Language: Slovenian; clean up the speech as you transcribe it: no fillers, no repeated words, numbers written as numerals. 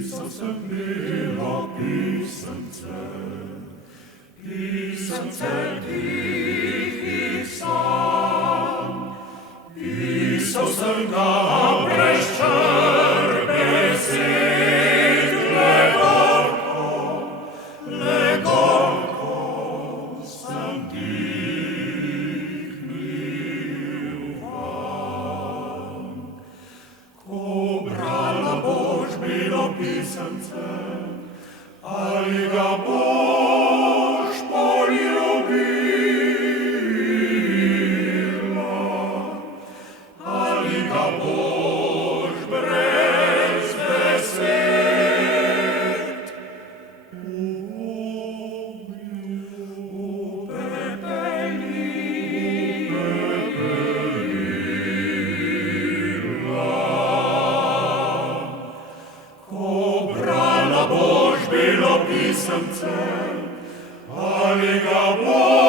Milo pisance tihih san, pisance ga preščer besed, legorko sem dihnil van. Ko brala boš Milo pisance, ali ga boš poljubila, ali ga boš brez besed upepelila. Ko brala boš Milo pisance, ali ga boš